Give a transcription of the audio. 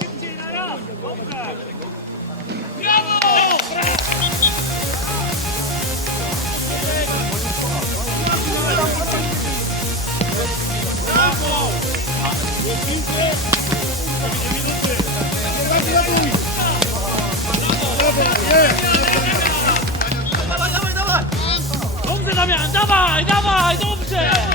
Szybciej na raz! Dobra! Dobrze Damian, dawaj, dawaj, dobrze!